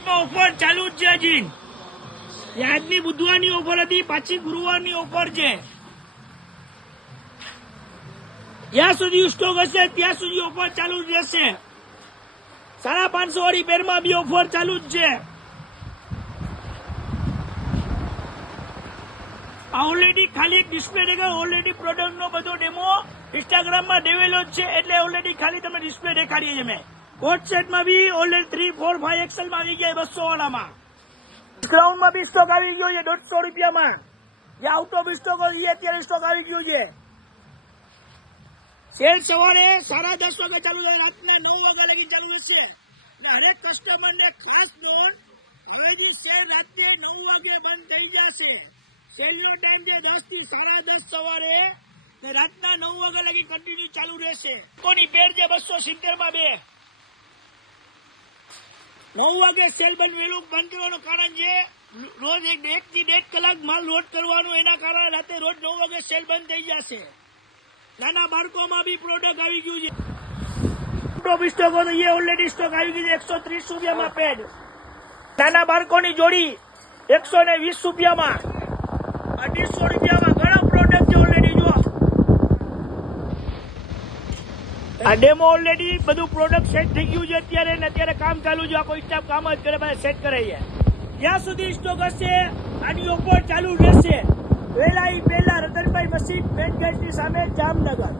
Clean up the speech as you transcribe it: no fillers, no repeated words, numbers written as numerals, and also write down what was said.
માર્કેટમાં ઓફર ચાલુ જ છે હજી. આજની બુધવારની ઓફર હતી, પાછી ગુરુવારની ઓફર છે. જ્યાં સુધી સ્ટોક હશે ત્યાં સુધી ઓફર ચાલુ જ રહેશે. 550 વાળી પેરમાં બી ઓફર ચાલુ જ છે. ઓલરેડી ખાલી એક ડિસ્પ્લે દેખાય. ઓલરેડી પ્રોડક્ટ નો બધો ડેમો ઇન્સ્ટાગ્રામમાં દેવેલો જ છે, એટલે ઓલરેડી ખાલી તમે ડિસ્પ્લે દેખાડીએ છીએ. મેં કોટ સેટમાં બી ઓલરેડી 3, 4, 5 એક્સેલમાં આવી ગયા 200 વાળામાં. ગ્રાઉન્ડમાં બી સ્ટોક આવી ગયો છે 150 રૂપિયામાં. જે આઉટ ઓફ સ્ટોક હોય અત્યારે સ્ટોક આવી ગયો છે. સેલ સવારે 10:30 વાગે ચાલુ થાય, રાતના 9 વાગ્યા લગી ચાલુ થશે. અને હરેક કસ્ટમર ને ખાસ નોંધ, હવેથી સેલ રાત્રે 9 વાગે બંધ થઈ જશે. સેલ નો ટાઈમ છે 10 થી 10:30 સવારે ને રાતના 9 વાગ્યા લગી કન્ટિન્યુ ચાલુ રહેશે. કોની પેર છે 270 માં 2. 9 વાગે સેલ વહેલું બંધ કરવાનું કારણ છે રોજ 1 થી 1.5 કલાક માલ લોડ કરવાનું, એના કારણે રાતે રોજ 9 વાગે સેલ બંધ થઈ જશે. નાના બાળકોમાં બી પ્રોડક્ટ આવી ગયું છે. ટોપ સ્ટોક હતો એ ઓલરેડી સ્ટોક આવી ગયું છે 130 રૂપિયામાં પેડ. નાના બાળકોની જોડી 120 રૂપિયામાં, 250 રૂપિયામાં ઘણા પ્રોડક્ટ છે ઓલરેડી. જો આ ડેમો ઓલરેડી બધું પ્રોડક્ટ સેટ થઈ ગયું છે અત્યારે, ને અત્યારે કામ ચાલુ છે. કોઈ સ્ટાફ કામ જ કરે, બધા સેટ કરે છે. જ્યાં સુધી સ્ટોક હશે આની ઓફર ચાલુ રહેશે. પહેલા રતનભાઈ મશીન મેન ગેટની સામે, જામનગર.